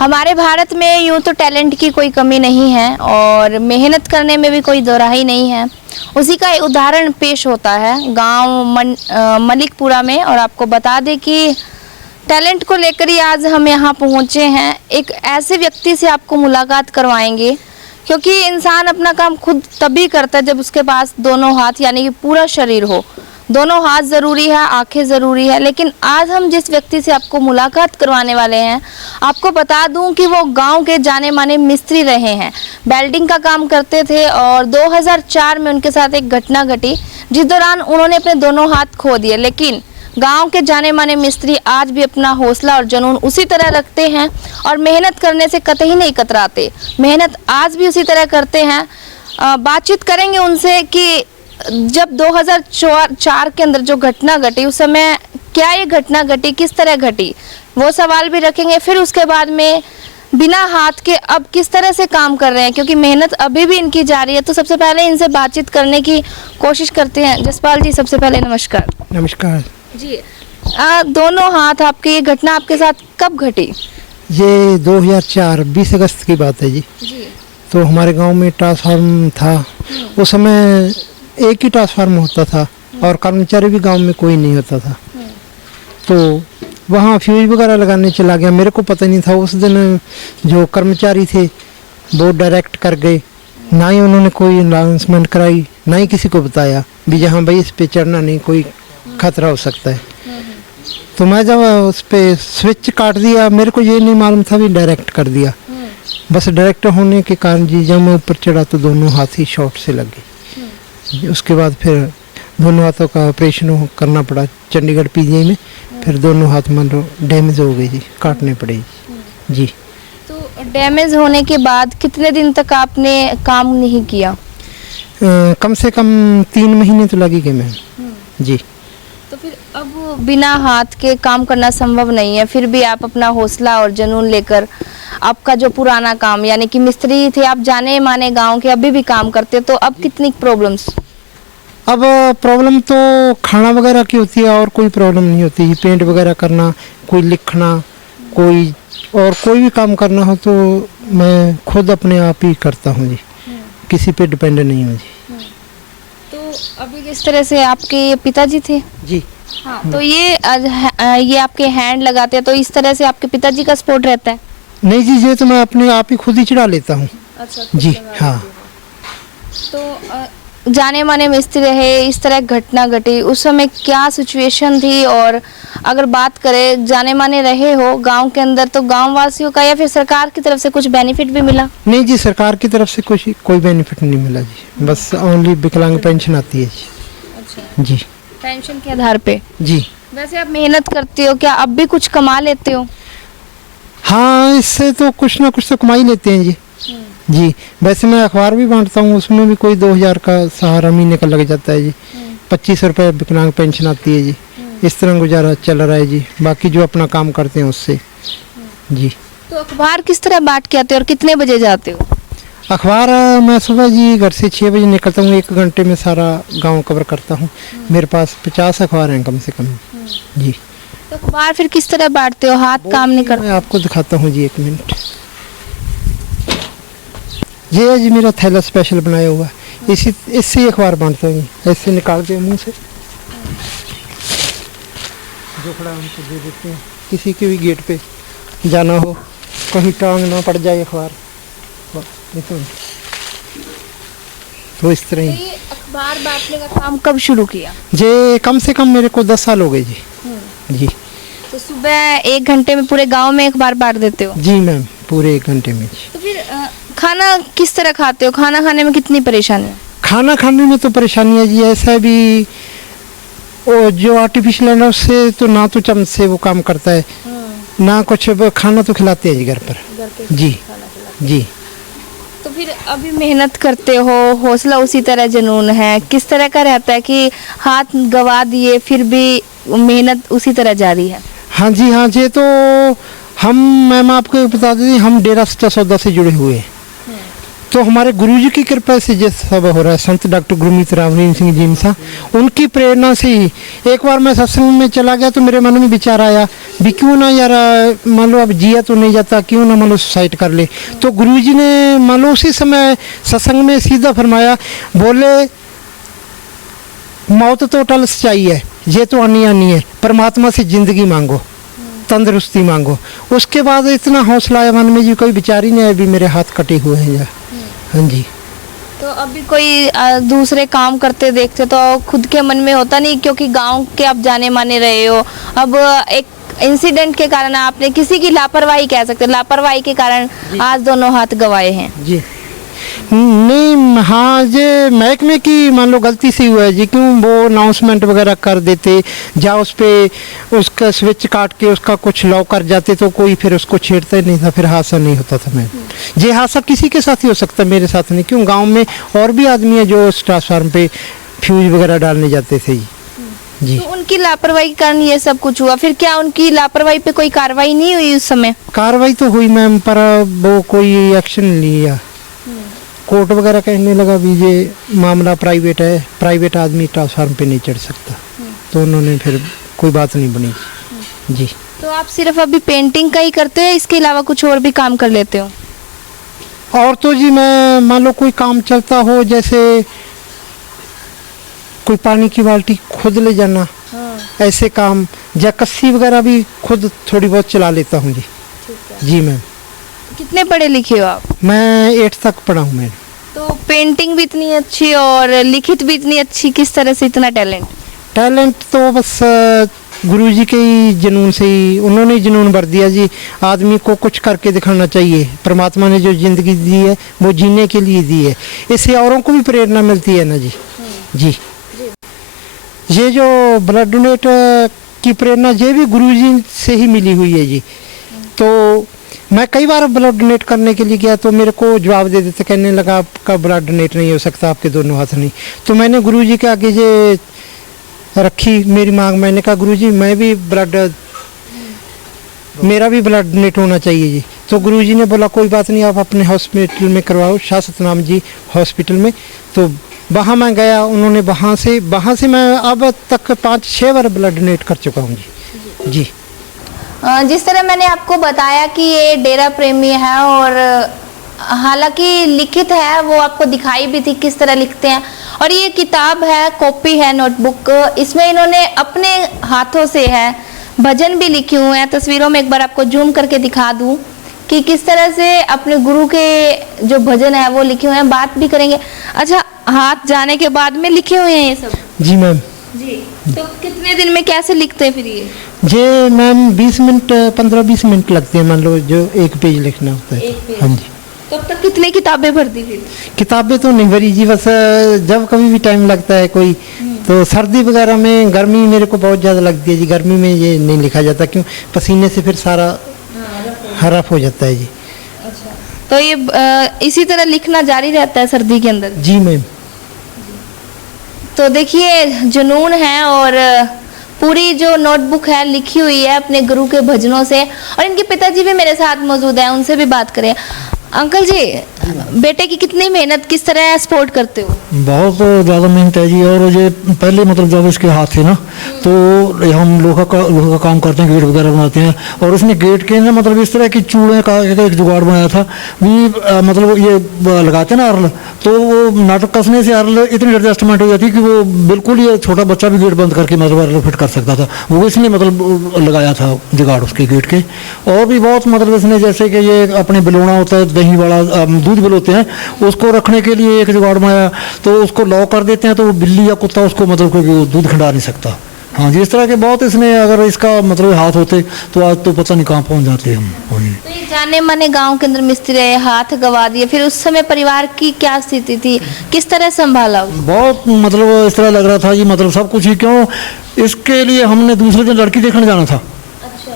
हमारे भारत में यूँ तो टैलेंट की कोई कमी नहीं है और मेहनत करने में भी कोई दोराही नहीं है। उसी का एक उदाहरण पेश होता है गांव मलिकपुरा में। और आपको बता दें कि टैलेंट को लेकर ही आज हम यहाँ पहुँचे हैं। एक ऐसे व्यक्ति से आपको मुलाकात करवाएंगे, क्योंकि इंसान अपना काम खुद तभी करता है जब उसके पास दोनों हाथ यानी कि पूरा शरीर हो। दोनों हाथ ज़रूरी है, आंखें ज़रूरी है। लेकिन आज हम जिस व्यक्ति से आपको मुलाकात करवाने वाले हैं, आपको बता दूं कि वो गांव के जाने माने मिस्त्री रहे हैं, वेल्डिंग का काम करते थे। और 2004 में उनके साथ एक घटना घटी जिस दौरान उन्होंने अपने दोनों हाथ खो दिए। लेकिन गांव के जाने माने मिस्त्री आज भी अपना हौसला और जुनून उसी तरह रखते हैं और मेहनत करने से कतई नहीं कतराते। मेहनत आज भी उसी तरह करते हैं। बातचीत करेंगे उनसे कि जब 2004 के अंदर जो घटना घटी, उस समय क्या ये घटना घटी, किस तरह घटी, वो सवाल भी रखेंगे। फिर उसके बाद में बिना हाथ के अब किस तरह से काम कर रहे हैं, क्योंकि मेहनत अभी भी इनकी जारी है। तो सबसे पहले इनसे बातचीत करने की कोशिश करते हैं। जसपाल जी, सबसे पहले नमस्कार। नमस्कार जी। दोनों हाथ आपकी, ये घटना आपके साथ कब घटी? ये 2004 20 अगस्त की बात है जी। तो हमारे गांव में ट्रांसफार्म था। उस समय एक ही ट्रांसफार्म होता था और कर्मचारी भी गांव में कोई नहीं होता था। तो वहाँ फ्यूज वगैरह लगाने चला गया। मेरे को पता नहीं था। उस दिन जो कर्मचारी थे वो डायरेक्ट कर गए, ना ही उन्होंने कोई अनाउंसमेंट कराई, ना ही किसी को बताया भी जहाँ भाई इस पे चढ़ना नहीं, कोई खतरा हो सकता है। तो मैं जब उस पर स्विच काट दिया, मेरे को ये नहीं मालूम था भी डायरेक्ट कर दिया। बस डायरेक्ट होने के कारण जी जब मैं ऊपर चढ़ा तो दोनों हाथ ही शॉर्ट से लग गए। उसके बाद फिर दोनों हाथों का ऑपरेशन करना पड़ा चंडीगढ़ पीजीआई में। फिर दोनों हाथ मान लो डैमेज हो गए जी, काटने पड़े जी। तो डैमेज होने के बाद कितने दिन तक आपने काम नहीं किया? कम से कम 3 महीने तो लगे गए मैम जी। तो फिर अब बिना हाथ के काम करना संभव नहीं है, फिर भी आप अपना हौसला और जुनून लेकर आपका जो पुराना काम यानी कि मिस्त्री थे आप, जाने माने गांव के, अभी भी काम करते। तो अब कितनी प्रॉब्लम्स? अब प्रॉब्लम तो खाना वगैरह की होती है और कोई प्रॉब्लम नहीं होती। पेंट वगैरह करना, कोई लिखना, कोई और कोई भी काम करना हो तो मैं खुद अपने आप ही करता हूँ जी, किसी पे डिपेंड नहीं हूँ जी। तो अभी जिस तरह से आपके पिताजी थे जी, हाँ, तो ये आपके हैंड लगाते हैं, तो इस तरह से आपके पिताजी का सपोर्ट रहता है? नहीं जी, ये तो मैं अपने आप ही खुद ही चढ़ा लेता हूँ। अच्छा जी हाँ। तो जाने माने मिस्त्री रहे, इस तरह घटना घटी, उस समय क्या सिचुएशन थी? और अगर बात करें जाने माने रहे हो गांव के अंदर, तो गांव वासियों का या फिर सरकार की तरफ से कुछ बेनिफिट भी मिला? नहीं जी, सरकार की तरफ से कोई बेनिफिट नहीं मिला जी। बस ओनली विकलांग पेंशन आती है जी। अच्छा जी, पेंशन के आधार पे जी। वैसे आप मेहनत करते हो, क्या अब भी कुछ कमा लेते हो? हाँ, इससे तो कुछ ना कुछ तो कमा ही लेते हैं जी। जी, वैसे मैं अखबार भी बांटता हूँ, उसमें भी कोई 2000 का सहारा महीने का लग जाता है जी। 25 रुपये विकलांग पेंशन आती है जी। इस तरह गुजारा चल रहा है जी। बाकी जो अपना काम करते हैं उससे जी। तो अखबार किस तरह बांट के आते हो और कितने बजे जाते हो? अखबार मैं सुबह जी घर से 6 बजे निकलता हूँ। 1 घंटे में सारा गांव कवर करता हूँ। मेरे पास 50 अखबार हैं कम से कम जी। तो अखबार फिर किस तरह बांटते हो? हाथ काम नहीं करते? मैं आपको दिखाता हूँ जी, 1 मिनट। ये है जी मेरा थैला स्पेशल बनाया हुआ। इससे अखबार बांटता हूँ। ऐसे निकालते हैं मुँह से, जो खड़ा हमको दे देते हैं। किसी के भी गेट पे जाना हो, कहीं टांग ना पड़ जाए अखबार, तो इस तरह ही। ये अखबार बांटने का काम कब शुरू किया? जे कम से कम मेरे को 10 साल हो गए जी। जी। तो सुबह 1 घंटे में पूरे गांव में अखबार बांट देते हो? जी मैम, पूरे 1 घंटे में जी। तो फिर खाना किस तरह खाते हो? खाना खाने में कितनी परेशानी है? खाना खाने में तो परेशानी है जी। ऐसा भी वो जो आर्टिफिशियल है ना, उससे तो ना तो चम्मच से वो काम करता है, ना कुछ। खाना तो खिलाते हैं जी घर पर जी। जी। तो फिर अभी मेहनत करते हो, हौसला उसी तरह जुनून है, किस तरह का रहता है कि हाथ गवा दिए फिर भी मेहनत उसी तरह जारी है? हाँ जी, हाँ जी। तो मैम आपको बता दें, हम डेरा सच्चा सौदा से जुड़े हुए हैं। तो हमारे गुरुजी की कृपा से ये सब हो रहा है। संत डॉक्टर गुरमीत रामलीन सिंह जी सा, उनकी प्रेरणा से ही एक बार मैं सत्संग में चला गया तो मेरे मन में विचार आया भी क्यों ना यार, मान लो अब जिया तो नहीं जाता, क्यों ना मान लो सुसाइड कर ले। तो गुरुजी ने मान लो उसी समय सत्संग में सीधा फरमाया, बोले मौत तो टल सच्चाई है, ये तो आनी आनी है, परमात्मा से जिंदगी मांगो, तंदुरुस्ती मांगो। उसके बाद इतना हौसला आया मन में जी, कोई विचार ही नहीं है अभी मेरे हाथ कटे हुए हैं या। हाँ जी। तो अभी कोई दूसरे काम करते देखते तो खुद के मन में होता नहीं, क्योंकि गांव के आप जाने माने रहे हो, अब एक इंसिडेंट के कारण आपने किसी की लापरवाही कह सकते, लापरवाही के कारण आज दोनों हाथ गंवाए हैं जी। नहीं, हाँ, ये महकमे की मान लो गलती से हुआ है जी, क्यों वो अनाउंसमेंट वगैरह कर देते, या उस पर उसका स्विच काट के उसका कुछ लॉक कर जाते तो कोई फिर उसको छेड़ता ही नहीं था, फिर हादसा नहीं होता था। मैं ये हादसा किसी के साथ ही हो सकता, मेरे साथ नहीं, क्यों गांव में और भी आदमी है जो उस ट्रांसफार्म पे फ्यूज वगैरह डालने जाते थे जी। तो उनकी लापरवाही के कारण ये सब कुछ हुआ, फिर क्या उनकी लापरवाही पे कोई कार्रवाई नहीं हुई उस समय? कार्रवाई तो हुई मैम, पर वो कोई एक्शन नहीं लिया। कोर्ट वगैरह कहने लगा भी ये मामला प्राइवेट है, प्राइवेट आदमी ट्रांसफार्म पे नहीं चढ़ सकता, तो उन्होंने फिर कोई बात नहीं बनी जी। तो आप सिर्फ अभी पेंटिंग का ही करते हैं, इसके अलावा कुछ और भी काम कर लेते हो? और तो जी मैं मान लो कोई काम चलता हो, जैसे कोई पानी की बाल्टी खुद ले जाना, ऐसे काम, या कस्सी वगैरह भी खुद थोड़ी बहुत चला लेता हूँ जी। जी मैम। कितने पढ़े लिखे हो आप? मैं 8 तक पढ़ा हूँ मैं। तो पेंटिंग भी इतनी अच्छी और लिखित भी इतनी अच्छी, किस तरह से इतना टैलेंट? टैलेंट तो बस गुरुजी के ही जुनून से ही, उन्होंने ही जुनून भर दिया जी। आदमी को कुछ करके दिखाना चाहिए, परमात्मा ने जो जिंदगी दी है वो जीने के लिए दी है, इससे औरों को भी प्रेरणा मिलती है ना जी। जी, ये जो ब्लड डोनेट की प्रेरणा ये भी गुरुजी से ही मिली हुई है जी। तो मैं कई बार ब्लड डोनेट करने के लिए गया तो मेरे को जवाब दे देते, कहने लगा आपका ब्लड डोनेट नहीं हो सकता, आपके दोनों हाथ नहीं। तो मैंने गुरुजी के आगे ये रखी मेरी मांग, मैंने कहा गुरुजी मैं भी ब्लड, मेरा भी ब्लड डोनेट होना चाहिए जी। तो गुरुजी ने बोला कोई बात नहीं, आप अपने हॉस्पिटल में करवाओ, शाह सतनाम जी हॉस्पिटल में। तो वहाँ मैं गया, उन्होंने वहाँ से मैं अब तक 5-6 बार ब्लड डोनेट कर चुका हूँ जी। जी, जिस तरह मैंने आपको बताया कि ये डेरा प्रेमी है, और हालांकि लिखित है, वो आपको दिखाई भी थी किस तरह लिखते हैं, और ये किताब है, कॉपी है, नोटबुक, इसमें इन्होंने अपने हाथों से है भजन भी लिखे हुए हैं। तस्वीरों में एक बार आपको जूम करके दिखा दूं कि किस तरह से अपने गुरु के जो भजन है वो लिखे हुए हैं, बात भी करेंगे। अच्छा, हाथ जाने के बाद में लिखे हुए हैं ये सब? जी मैम। जी, तो कितने दिन में कैसे लिखते हैं फिर ये मैम 15-20 मिनट लगते हैं, मान लो जो एक पेज लिखना होता है। हाँ जी। तो अब तक कितने किताबें भर दी फिर? किताबें तो नहीं भरी जी, बस जब कभी भी टाइम लगता है कोई, तो सर्दी वगैरह में, गर्मी मेरे को बहुत ज़्यादा लगती है जी, गर्मी में ये नहीं लिखा जाता, क्यों पसीने से फिर सारा रफ हो जाता है जी। अच्छा, तो ये इसी तरह लिखना जारी रहता है सर्दी के अंदर? जी मैम। तो देखिए जुनून है, और पूरी जो नोटबुक है लिखी हुई है अपने गुरु के भजनों से। और इनके पिताजी भी मेरे साथ मौजूद हैं, उनसे भी बात करें। अंकल जी, बेटे की कितनी मेहनत, किस तरह सपोर्ट करते हो? बहुत ज़्यादा मेहनत है जी। और ये पहले मतलब जब इसके हाथ थे ना, तो हम लोहा का काम करते हैं, गेट वगैरह बनाते हैं, और उसने गेट के ना मतलब इस तरह की चूड़े का एक जुगाड़ बनाया था भी, मतलब ये लगाते हैं ना अर्ल, तो वो नाटक कसने से अर्ल इतनी एडजस्टमेंट हो जाती कि वो बिल्कुल ये छोटा बच्चा भी गेट बंद करके मतलब अर्ल फिट कर सकता था, वो इसने मतलब लगाया था जुगाड़ उसके गेट के। और भी बहुत मतलब इसने, जैसे कि ये अपने बिलोना होता है, दही वाला दूध बिलोते हैं, उसको रखने के लिए एक जुगाड़ बनाया, तो उसको लॉक कर देते हैं तो वो बिल्ली या कुत्ता उसको मतलब कोई दूध खिला नहीं सकता। हाँ जी, इस तरह के बहुत इसने, अगर इसका मतलब हाथ होते तो आज तो पता नहीं कहाँ पहुँच जाते हम। तो ये जाने माने गांव के अंदर मिस्त्री रहे, हाथ गवा दिए, फिर उस समय परिवार की क्या स्थिति थी, किस तरह संभाला? बहुत मतलब इस तरह लग रहा था जी, मतलब सब कुछ ही, क्यों इसके लिए हमने दूसरे दिन लड़की देखने जाना था।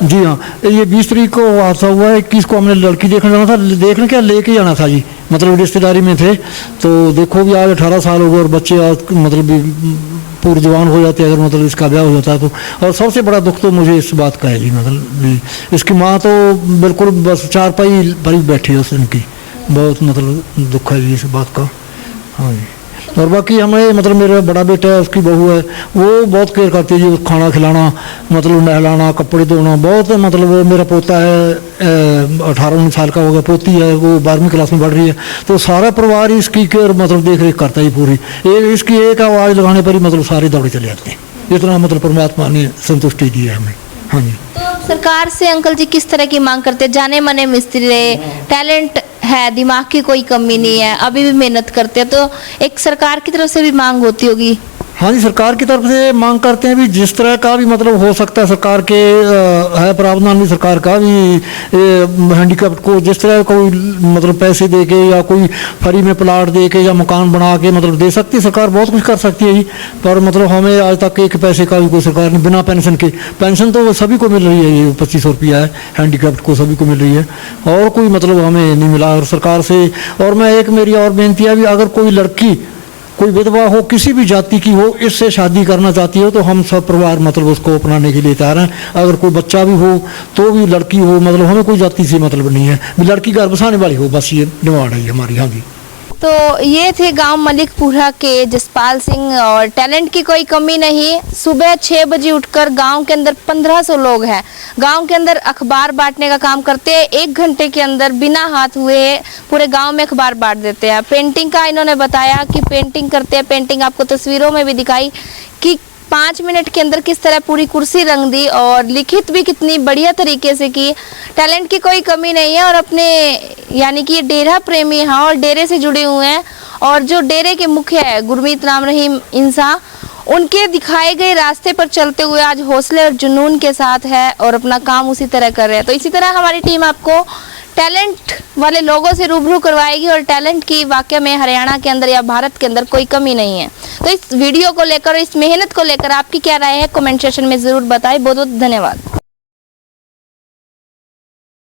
जी हाँ, ये 20 तारीख को हादसा हुआ है, 21 को हमने लड़की देखने जाना था, देखने क्या लेके जाना था जी, मतलब रिश्तेदारी में थे। तो देखो भी आज 18 साल हो गए और बच्चे आज मतलब भी पूरे जवान हो जाते हैं अगर मतलब इसका ब्याह हो जाता है तो। और सबसे बड़ा दुख तो मुझे इस बात का है जी, मतलब इसकी माँ तो बिल्कुल बस 4 पाई भरी बैठी है उनकी, बहुत मतलब दुख है जी इस बात का। हाँ जी। और बाकी हमें मतलब मेरा बड़ा बेटा है, उसकी बहू है, वो बहुत केयर करती है जी, खाना खिलाना, मतलब नहलाना, कपड़े धोना, बहुत मतलब मेरा पोता है 18-19 साल का हो गया, पोती है वो 12वीं क्लास में पढ़ रही है, तो सारा परिवार इसकी केयर मतलब देख रेख करता है पूरी। इसकी एक आवाज़ लगाने पर ही मतलब सारे दौड़े चले जाते हैं, इतना मतलब परमात्मा ने संतुष्टि दी है हमें। हाँ जी। तो सरकार से अंकल जी किस तरह की मांग करते हैं? जाने माने मिस्त्री रहे, टैलेंट है, दिमाग की कोई कमी नहीं है, अभी भी मेहनत करते हैं, तो एक सरकार की तरफ से भी मांग होती होगी। हाँ जी, सरकार की तरफ से मांग करते हैं भी जिस तरह का भी मतलब हो सकता है, सरकार के है प्रावधान भी सरकार का भी हैंडीकैप्ड को जिस तरह कोई मतलब पैसे दे के या कोई फ्री में प्लाट दे के या मकान बना के मतलब दे सकती है सरकार, बहुत कुछ कर सकती है जी। पर मतलब हमें आज तक एक पैसे का भी कोई सरकार नहीं, बिना पेंशन के, पेंशन तो सभी को मिल रही है, ये 2500 रुपया है, हैंडीकैप्ड को सभी को मिल रही है, और कोई मतलब हमें नहीं मिला और सरकार से। और मैं एक मेरी और बेनती है भी, अगर कोई लड़की कोई विधवा हो, किसी भी जाति की हो, इससे शादी करना चाहती हो तो हम सब परिवार मतलब उसको अपनाने के लिए तैयार हैं। अगर कोई बच्चा भी हो तो भी लड़की हो, मतलब हमें कोई जाति से मतलब नहीं है, लड़की घर बसाने वाली हो, बस ये डिमांड है हमारी। हाँ जी। तो ये थे गांव मलिकपुरा के जसपाल सिंह, और टैलेंट की कोई कमी नहीं। सुबह 6 बजे उठकर गांव के अंदर 1500 लोग हैं, गांव के अंदर अखबार बांटने का काम करते हैं। 1 घंटे के अंदर बिना हाथ हुए पूरे गांव में अखबार बांट देते हैं। पेंटिंग का इन्होंने बताया कि पेंटिंग करते हैं, पेंटिंग आपको तस्वीरों में भी दिखाई कि 5 मिनट के अंदर किस तरह पूरी कुर्सी रंग दी, और लिखित भी कितनी बढ़िया तरीके से की। टैलेंट की कोई कमी नहीं है, और अपने यानी कि ये डेरा प्रेमी हैं और डेरे से जुड़े हुए हैं, और जो डेरे के मुखिया है गुरमीत राम रहीम इंसान, उनके दिखाए गए रास्ते पर चलते हुए आज हौसले और जुनून के साथ है और अपना काम उसी तरह कर रहे हैं। तो इसी तरह हमारी टीम आपको टैलेंट वाले लोगों से रूबरू करवाएगी, और टैलेंट की वाकई में हरियाणा के अंदर या भारत के अंदर कोई कमी नहीं है। तो इस वीडियो को लेकर, इस मेहनत को लेकर आपकी क्या राय है, कमेंट सेक्शन में ज़रूर बताएं। बहुत बहुत धन्यवाद।